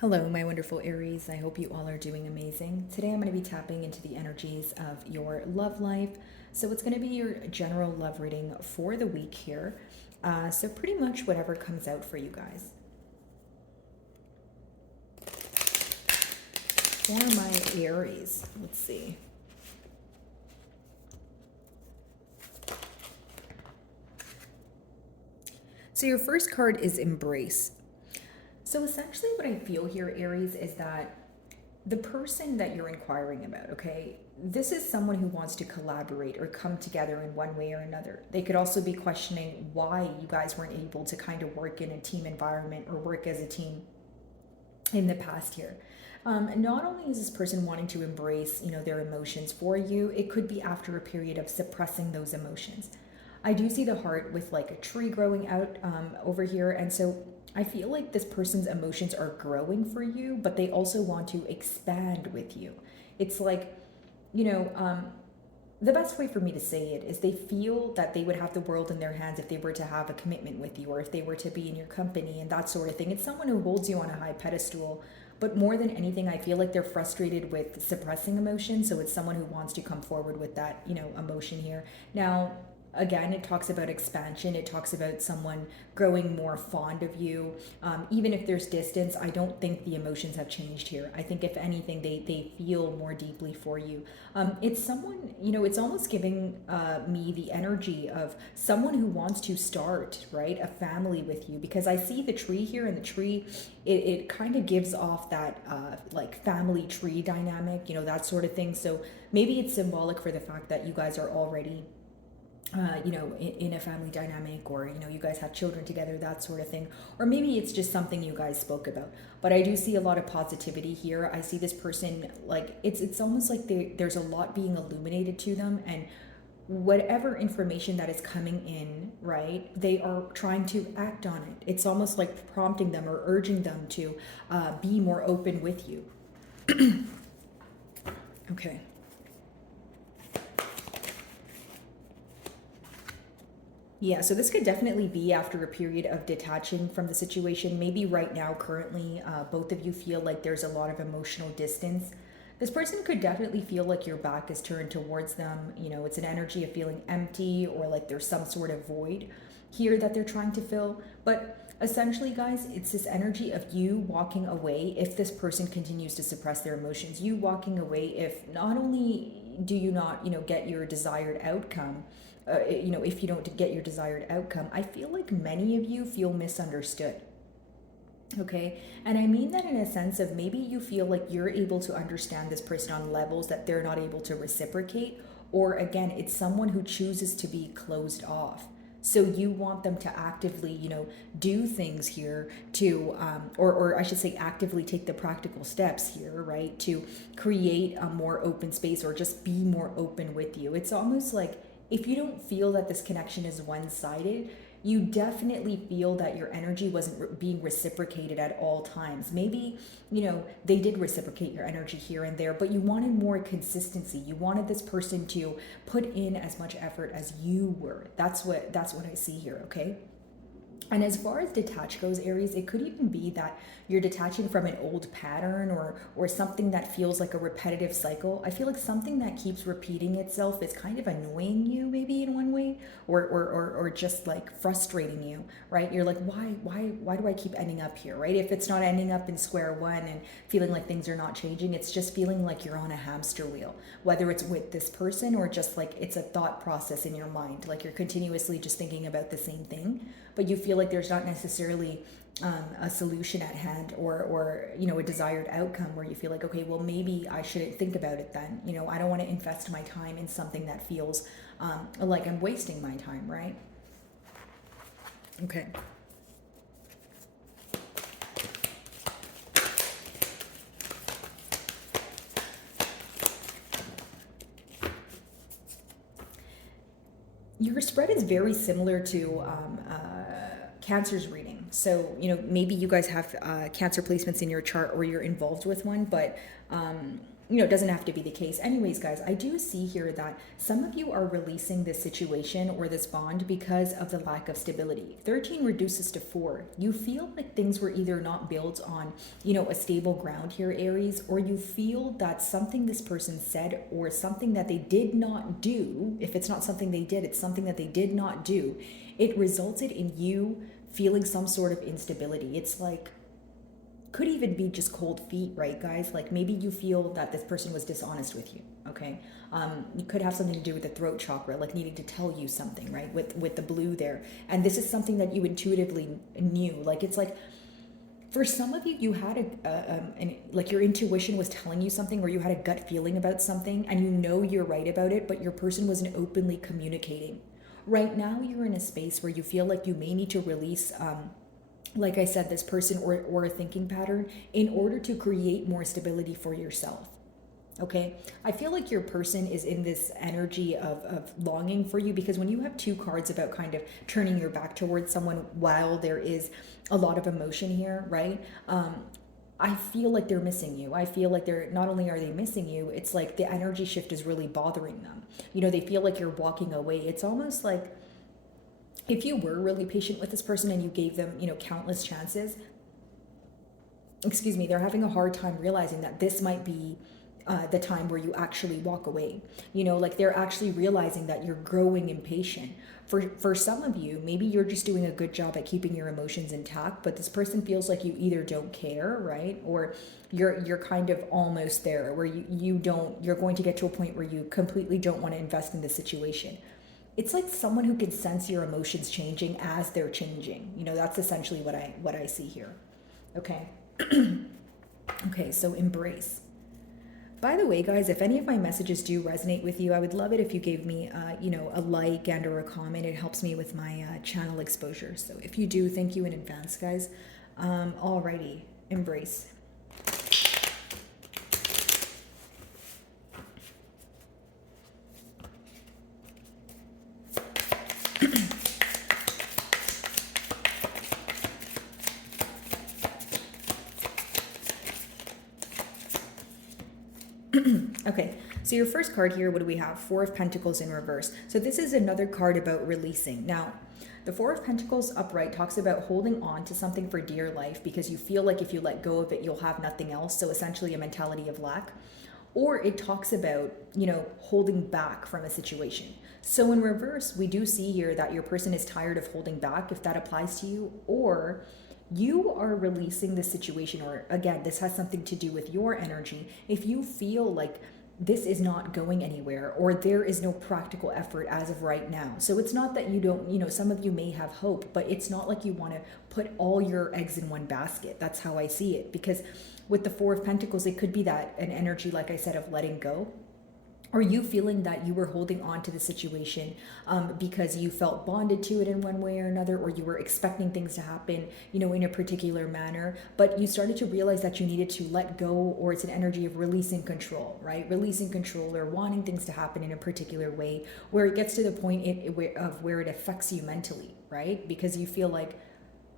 Hello, my wonderful Aries. I hope you all are doing amazing. Today I'm going to be tapping into the energies of your love life. So it's going to be your general love reading for the week here. So pretty much whatever comes out for you guys. For my Aries, let's see. So your first card is Embrace. So essentially what I feel here, Aries, is that the person that you're inquiring about, okay, this is someone who wants to collaborate or come together in one way or another. They could also be questioning why you guys weren't able to kind of work in a team environment or work as a team in the past here. Not only is this person wanting to embrace, their emotions for you, it could be after a period of suppressing those emotions. I do see the heart with like a tree growing out over here, and so I feel like this person's emotions are growing for you, but they also want to expand with you. It's like, you know, um, the best way for me to say it is they feel that they would have the world in their hands if they were to have a commitment with you or if they were to be in your company and that sort of thing. It's someone who holds you on a high pedestal, but more than anything, I feel like they're frustrated with suppressing emotion. So it's someone who wants to come forward with that, emotion here. Now, again, it talks about expansion. It talks about someone growing more fond of you. Even if there's distance, I don't think the emotions have changed here. I think if anything, they feel more deeply for you. It's someone, it's almost giving me the energy of someone who wants to start, right, a family with you, because I see the tree here, and the tree, it kind of gives off that like family tree dynamic, that sort of thing. So maybe it's symbolic for the fact that you guys are already in a family dynamic, or, you guys have children together, that sort of thing. Or maybe it's just something you guys spoke about. But I do see a lot of positivity here. I see this person, like, it's almost like there's a lot being illuminated to them, and whatever information that is coming in, right, they are trying to act on it. It's almost like prompting them or urging them to be more open with you. Okay. Yeah, so this could definitely be after a period of detaching from the situation. Maybe right now, currently, both of you feel like there's a lot of emotional distance. This person could definitely feel like your back is turned towards them. It's an energy of feeling empty, or like there's some sort of void here that they're trying to fill. But essentially, guys, it's this energy of you walking away if this person continues to suppress their emotions. You walking away if not only do you not, get your desired outcome, if you don't get your desired outcome, I feel like many of you feel misunderstood. Okay. And I mean that in a sense of maybe you feel like you're able to understand this person on levels that they're not able to reciprocate. Or again, it's someone who chooses to be closed off. So you want them to actively, do things here to, or I should say, actively take the practical steps here, right, to create a more open space or just be more open with you. It's almost like if you don't feel that this connection is one sided, you definitely feel that your energy wasn't being reciprocated at all times. Maybe, they did reciprocate your energy here and there, but you wanted more consistency. You wanted this person to put in as much effort as you were. That's what I see here, okay? And as far as detach goes, Aries, it could even be that you're detaching from an old pattern, or something that feels like a repetitive cycle. I feel like something that keeps repeating itself is kind of annoying you, maybe in one way, or just like frustrating you, right? You're like, why do I keep ending up here, right? If it's not ending up in square one and feeling like things are not changing, it's just feeling like you're on a hamster wheel, whether it's with this person or just like it's a thought process in your mind, like you're continuously just thinking about the same thing, but you feel like there's not necessarily a solution at hand, or a desired outcome where you feel like, okay, well, maybe I shouldn't think about it then. I don't want to invest my time in something that feels like I'm wasting my time, right? Okay. Your spread is very similar to Cancer's reading. So, maybe you guys have Cancer placements in your chart or you're involved with one, but it doesn't have to be the case. Anyways, guys, I do see here that some of you are releasing this situation or this bond because of the lack of stability. 13 reduces to 4. You feel like things were either not built on, a stable ground here, Aries, or you feel that something this person said or something that they did not do, if it's not something they did, it's something that they did not do, it resulted in you feeling some sort of instability. It's like, could even be just cold feet, right, guys? Like maybe you feel that this person was dishonest with you, okay? You could have something to do with the throat chakra, like needing to tell you something, right? With the blue there. And this is something that you intuitively knew. Like it's like, for some of you, you had like your intuition was telling you something, or you had a gut feeling about something, and you know you're right about it, but your person wasn't openly communicating. Right now, you're in a space where you feel like you may need to release like I said, this person or a thinking pattern in order to create more stability for yourself. Okay, I feel like your person is in this energy of longing for you, because when you have 2 cards about kind of turning your back towards someone while there is a lot of emotion here, right? I feel like they're missing you. I feel like they're not only are they missing you, it's like the energy shift is really bothering them. They feel like you're walking away. It's almost like if you were really patient with this person and you gave them, countless chances, they're having a hard time realizing that this might be the time where you actually walk away. Like they're actually realizing that you're growing impatient. For some of you, maybe you're just doing a good job at keeping your emotions intact, but this person feels like you either don't care, right? Or you're kind of almost there where you're going to get to a point where you completely don't want to invest in the situation. It's like someone who can sense your emotions changing as they're changing. That's essentially what I see here. Okay. Okay, so embrace. By the way, guys, if any of my messages do resonate with you, I would love it if you gave me, a like and or a comment. It helps me with my channel exposure. So if you do, thank you in advance, guys. Alrighty, embrace. Okay, so your first card here, what do we have? 4 of Pentacles in reverse. So this is another card about releasing. Now, the 4 of Pentacles upright talks about holding on to something for dear life because you feel like if you let go of it, you'll have nothing else. So essentially a mentality of lack. Or it talks about, holding back from a situation. So in reverse, we do see here that your person is tired of holding back, if that applies to you, or you are releasing the situation, or again, this has something to do with your energy. If you feel like this is not going anywhere, or there is no practical effort as of right now. So it's not that you don't, some of you may have hope, but it's not like you want to put all your eggs in one basket. That's how I see it. Because with the 4 of Pentacles, it could be that an energy, like I said, of letting go. Or you feeling that you were holding on to the situation because you felt bonded to it in one way or another, or you were expecting things to happen, in a particular manner, but you started to realize that you needed to let go, or it's an energy of releasing control, right? Releasing control or wanting things to happen in a particular way where it gets to the point of where it affects you mentally, right? Because you feel like,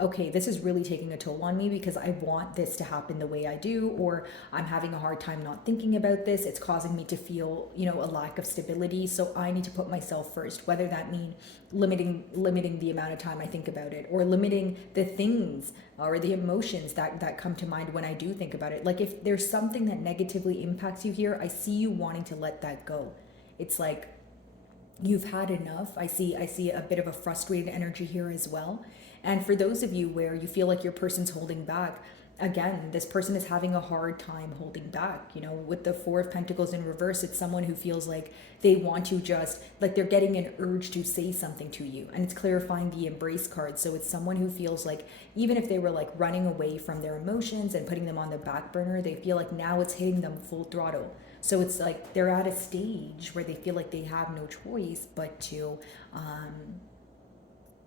okay, this is really taking a toll on me because I want this to happen the way I do, or I'm having a hard time not thinking about this. It's causing me to feel, a lack of stability. So I need to put myself first, whether that mean limiting the amount of time I think about it, or limiting the things or the emotions that come to mind when I do think about it. Like if there's something that negatively impacts you here, I see you wanting to let that go. It's like you've had enough. I see a bit of a frustrated energy here as well. And for those of you where you feel like your person's holding back, again, this person is having a hard time holding back. With the 4 of Pentacles in reverse, it's someone who feels like they want to just, like they're getting an urge to say something to you. And it's clarifying the embrace card. So it's someone who feels like even if they were like running away from their emotions and putting them on the back burner, they feel like now it's hitting them full throttle. So it's like they're at a stage where they feel like they have no choice but to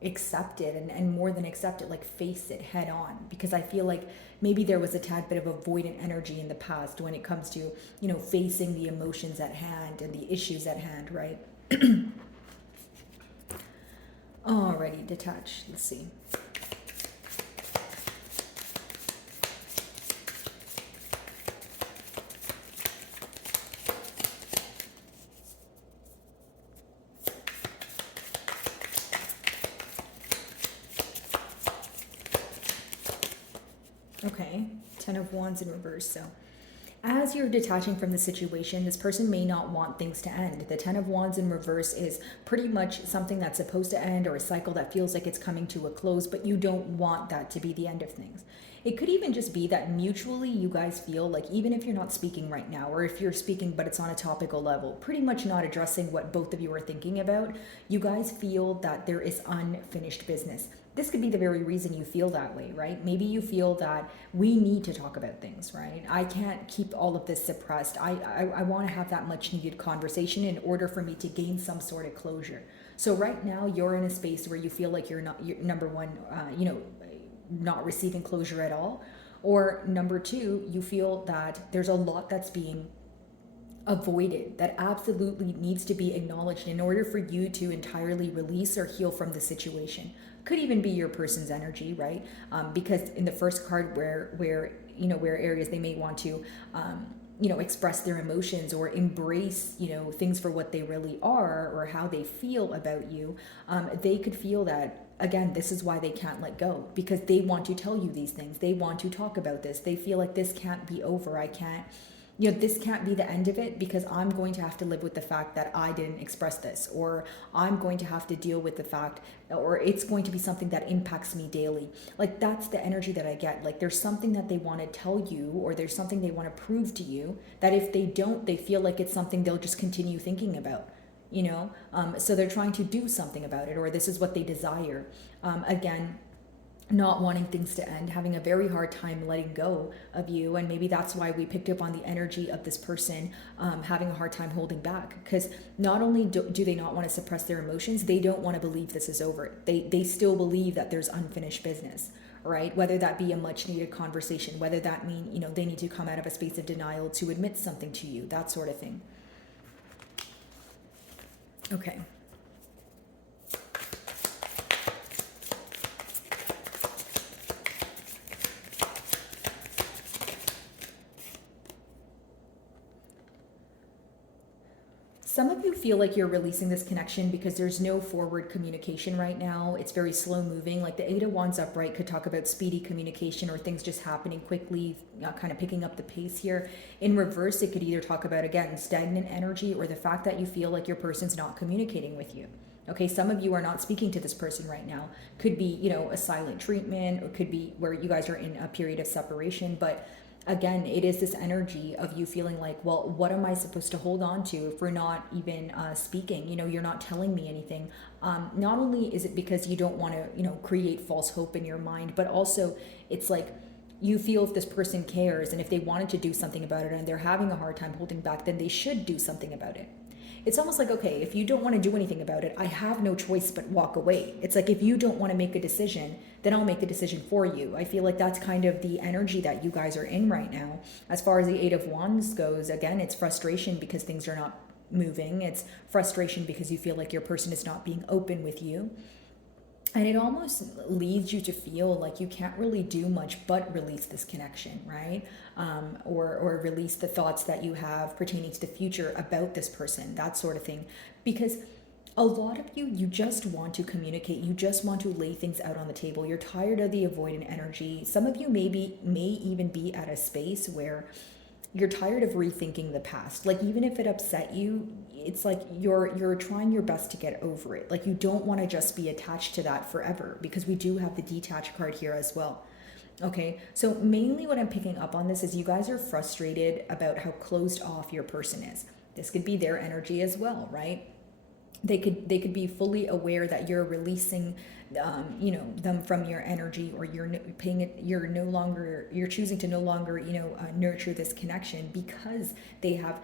accept it, and more than accept it, like face it head on. Because I feel like maybe there was a tad bit of avoidant energy in the past when it comes to, facing the emotions at hand and the issues at hand, right? Alrighty, detach. Let's see. Ten of Wands in reverse. So as you're detaching from the situation, this person may not want things to end. The Ten of Wands in reverse is pretty much something that's supposed to end, or a cycle that feels like it's coming to a close, but you don't want that to be the end of things. It could even just be that mutually you guys feel like, even if you're not speaking right now, or if you're speaking but it's on a topical level, pretty much not addressing what both of you are thinking about, you guys feel that there is unfinished business. This could be the very reason you feel that way, right? Maybe you feel that we need to talk about things, right? I can't keep all of this suppressed. I want to have that much needed conversation in order for me to gain some sort of closure. So right now you're in a space where you feel like you're number one, not receiving closure at all. Or number two, you feel that there's a lot that's being avoided that absolutely needs to be acknowledged in order for you to entirely release or heal from the situation. Could even be your person's energy, right? Because in the first card, where Aries, they may want to express their emotions or embrace things for what they really are, or how they feel about you. They could feel that, again, this is why they can't let go, because they want to tell you these things, they want to talk about this, they feel like this can't be over, I can't, this can't be the end of it, because I'm going to have to live with the fact that I didn't express this, or I'm going to have to deal with the fact, or it's going to be something that impacts me daily. Like, that's the energy that I get. Like, there's something that they want to tell you, or there's something they want to prove to you, that if they don't, they feel like it's something they'll just continue thinking about. So they're trying to do something about it, or this is what they desire. Again, not wanting things to end, having a very hard time letting go of you. And maybe that's why we picked up on the energy of this person having a hard time holding back, because not only do they not want to suppress their emotions, they don't want to believe this is over. They still believe that there's unfinished business, right? Whether that be a much needed conversation, whether that mean they need to come out of a space of denial to admit something to you, that sort of thing. Okay. Some of you feel like you're releasing this connection because there's no forward communication right now. It's very slow moving. Like the Eight of Wands upright could talk about speedy communication, or things just happening quickly, kind of picking up the pace here. In reverse, it could either talk about, again, stagnant energy, or the fact that you feel like your person's not communicating with you. Okay, some of you are not speaking to this person right now. Could be, a silent treatment, or could be where you guys are in a period of separation. But again, it is this energy of you feeling like, well, what am I supposed to hold on to if we're not even speaking? You're not telling me anything. Not only is it because you don't want to, create false hope in your mind, but also it's like you feel if this person cares, and if they wanted to do something about it and they're having a hard time holding back, then they should do something about it. It's almost like, okay, if you don't want to do anything about it, I have no choice but walk away. It's like, if you don't want to make a decision, then I'll make a decision for you. I feel like that's kind of the energy that you guys are in right now. As far as the Eight of Wands goes, again, it's frustration because things are not moving. It's frustration because you feel like your person is not being open with you. And it almost leads you to feel like you can't really do much but release this connection, right? Or release the thoughts that you have pertaining to the future about this person, that sort of thing. Because a lot of you just want to communicate. You just want to lay things out on the table. You're tired of the avoidant energy. Some of you may even be at a space where you're tired of rethinking the past. Like, even if it upset you, it's like you're trying your best to get over it. Like, you don't want to just be attached to that forever, because we do have the detach card here as well. Okay, so mainly what I'm picking up on this is you guys are frustrated about how closed off your person is. This could be their energy as well, right? They could be fully aware that you're releasing them from your energy, or you're choosing to no longer nurture this connection because they have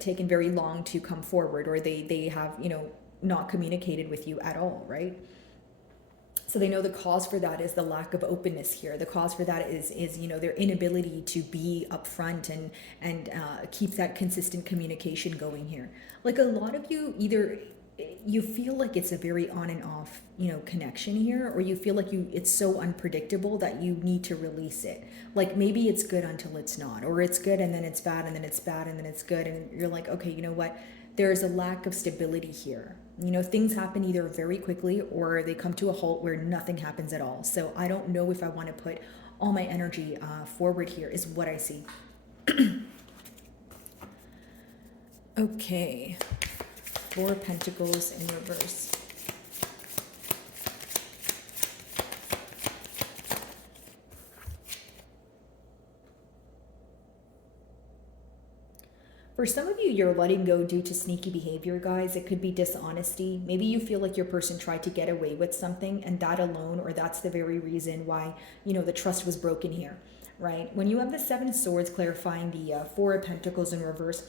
taken very long to come forward, or they have not communicated with you at all, right? So they know the cause for that is the lack of openness here. The cause for that is their inability to be upfront and keep that consistent communication going here. Like, a lot of you, either you feel like it's a very on and off connection here, or you feel like it's so unpredictable that you need to release it. Like, maybe it's good until it's not, or it's good and then it's bad, and then it's bad and then it's good, and you're like, okay, you know what, there's a lack of stability here. Things happen either very quickly or they come to a halt where nothing happens at all. So I don't know if I want to put all my energy forward here is what I see. Okay, Four of Pentacles in reverse. For some of you, you're letting go due to sneaky behavior, guys. It could be dishonesty. Maybe you feel like your person tried to get away with something, and that alone, or that's the very reason why, the trust was broken here, right? When you have the Seven of Swords clarifying the Four of Pentacles in reverse,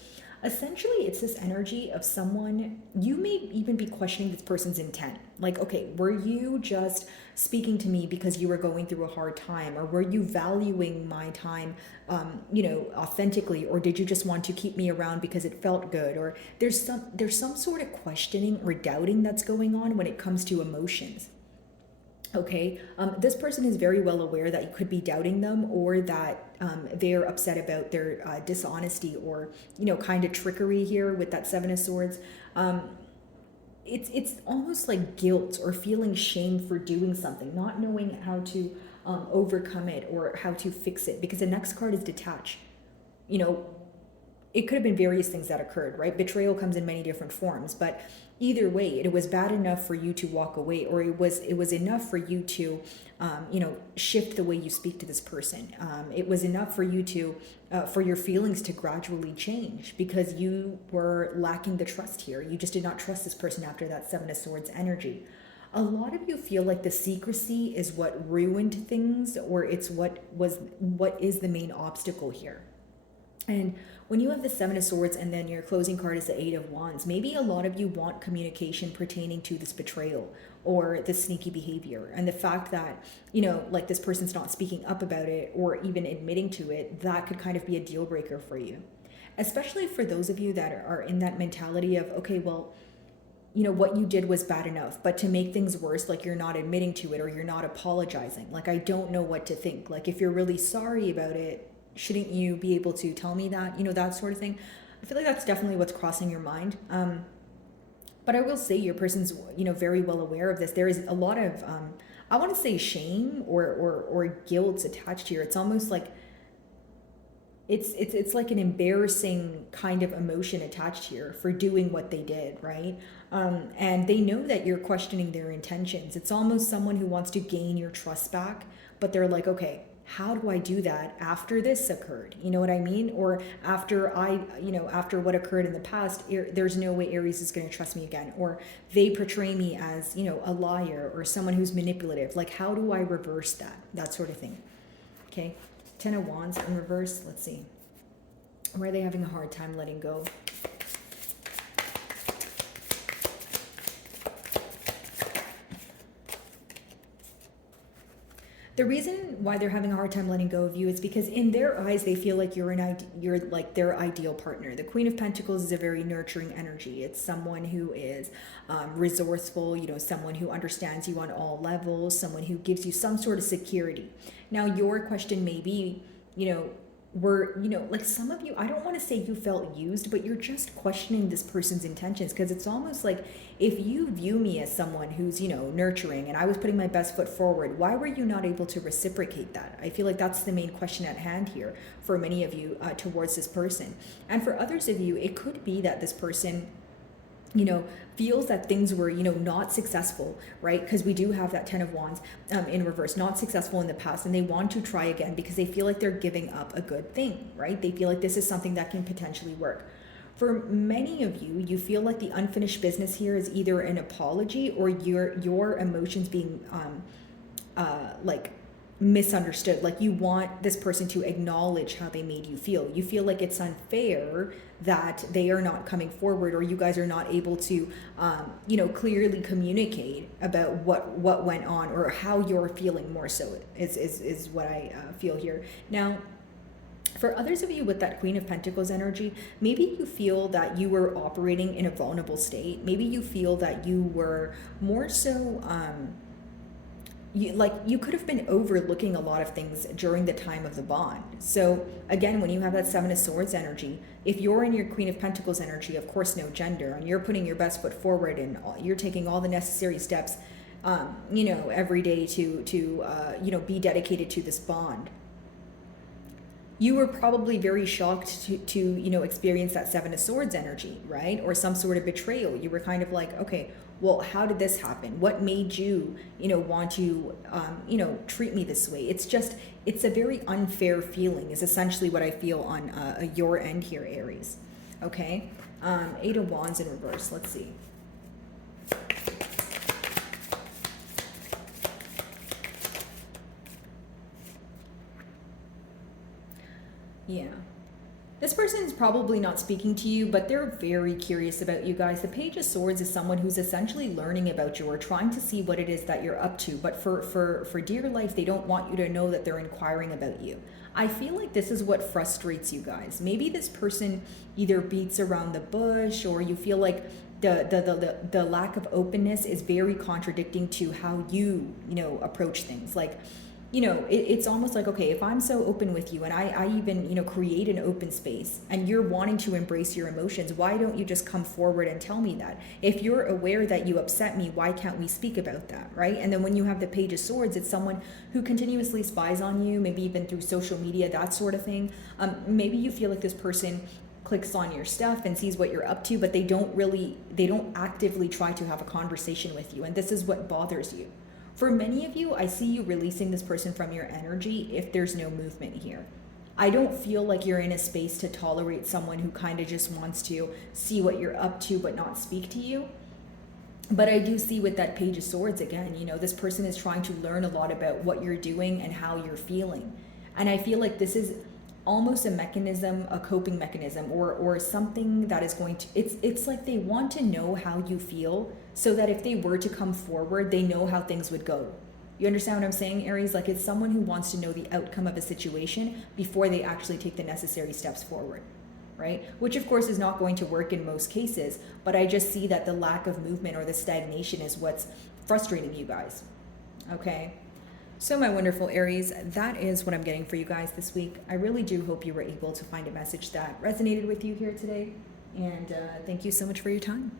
essentially it's this energy of someone, you may even be questioning this person's intent. Like, okay, were you just speaking to me because you were going through a hard time, or were you valuing my time authentically, or did you just want to keep me around because it felt good? Or there's some sort of questioning or doubting that's going on when it comes to emotions. Okay, this person is very well aware that you could be doubting them, or that they're upset about their dishonesty, or kind of trickery here with that Seven of Swords. It's almost like guilt or feeling shame for doing something, not knowing how to overcome it or how to fix it, because the next card is detach. It could have been various things that occurred, right? Betrayal comes in many different forms, but either way, it was bad enough for you to walk away, or it was enough for you to shift the way you speak to this person. It was enough for you to for your feelings to gradually change, because you were lacking the trust here. You just did not trust this person after that Seven of Swords energy. A lot of you feel like the secrecy is what ruined things, or it's what is the main obstacle here. And when you have the Seven of Swords and then your closing card is the Eight of Wands, maybe a lot of you want communication pertaining to this betrayal or this sneaky behavior. And the fact that, like this person's not speaking up about it or even admitting to it, that could kind of be a deal breaker for you. Especially for those of you that are in that mentality of, okay, well, what you did was bad enough, but to make things worse, like you're not admitting to it or you're not apologizing. Like, I don't know what to think. Like, if you're really sorry about it, shouldn't you be able to tell me that, that sort of thing? I feel like that's definitely what's crossing your mind. But I will say your person's, very well aware of this. There is a lot of, I want to say shame or guilt attached here. It's almost like, it's like an embarrassing kind of emotion attached here for doing what they did, right? And they know that you're questioning their intentions. It's almost someone who wants to gain your trust back, but they're like, okay, how do I do that after this occurred? You know what I mean? Or after after what occurred in the past, there's no way Aries is going to trust me again. Or they portray me as, a liar or someone who's manipulative. Like, how do I reverse that? That sort of thing. Okay. Ten of Wands in reverse. Let's see. Where are they having a hard time letting go? The reason why they're having a hard time letting go of you is because in their eyes, they feel like you're like their ideal partner. The Queen of Pentacles is a very nurturing energy. It's someone who is resourceful, someone who understands you on all levels, someone who gives you some sort of security. Now, your question may be, like some of you, I don't want to say you felt used, but you're just questioning this person's intentions, because it's almost like, if you view me as someone who's, nurturing and I was putting my best foot forward, why were you not able to reciprocate that? I feel like that's the main question at hand here for many of you towards this person. And for others of you, it could be that this person feels that things were, not successful, right? Because we do have that Ten of Wands in reverse, not successful in the past, and they want to try again because they feel like they're giving up a good thing, right? They feel like this is something that can potentially work. For many of you, you feel like the unfinished business here is either an apology or your emotions being like misunderstood. Like, you want this person to acknowledge how they made you feel. You feel like it's unfair that they are not coming forward, or you guys are not able to clearly communicate about what went on or how you're feeling, more so is what I feel here. Now, for others of you with that Queen of Pentacles energy, maybe you feel that you were operating in a vulnerable state. Maybe you feel that you were more so you could have been overlooking a lot of things during the time of the bond. So again, when you have that Seven of Swords energy, if you're in your Queen of Pentacles energy, of course, no gender, and you're putting your best foot forward and you're taking all the necessary steps every day to be dedicated to this bond. You were probably very shocked to experience that Seven of Swords energy, right? Or some sort of betrayal. You were kind of like, okay, well, how did this happen? What made you, want to, treat me this way? It's a very unfair feeling is essentially what I feel on your end here, Aries. Okay? Eight of Wands in reverse. Let's see. Yeah. This person is probably not speaking to you, but they're very curious about you guys. The Page of Swords is someone who's essentially learning about you or trying to see what it is that you're up to. But for dear life, they don't want you to know that they're inquiring about you. I feel like this is what frustrates you guys. Maybe this person either beats around the bush, or you feel like the lack of openness is very contradicting to how you approach things. Like, it's almost like, okay, if I'm so open with you and I even, create an open space and you're wanting to embrace your emotions, why don't you just come forward and tell me that? If you're aware that you upset me, why can't we speak about that, right? And then when you have the Page of Swords, it's someone who continuously spies on you, maybe even through social media, that sort of thing. Maybe you feel like this person clicks on your stuff and sees what you're up to, but they don't actively try to have a conversation with you. And this is what bothers you. For many of you, I see you releasing this person from your energy if there's no movement here. I don't feel like you're in a space to tolerate someone who kind of just wants to see what you're up to but not speak to you. But I do see with that Page of Swords again, this person is trying to learn a lot about what you're doing and how you're feeling. And I feel like this is almost a mechanism, a coping mechanism, or something that is going to, it's like they want to know how you feel so that if they were to come forward, they know how things would go. You understand what I'm saying, Aries? Like, it's someone who wants to know the outcome of a situation before they actually take the necessary steps forward, right? Which of course is not going to work in most cases, but I just see that the lack of movement or the stagnation is what's frustrating you guys, okay? So my wonderful Aries, that is what I'm getting for you guys this week. I really do hope you were able to find a message that resonated with you here today. And thank you so much for your time.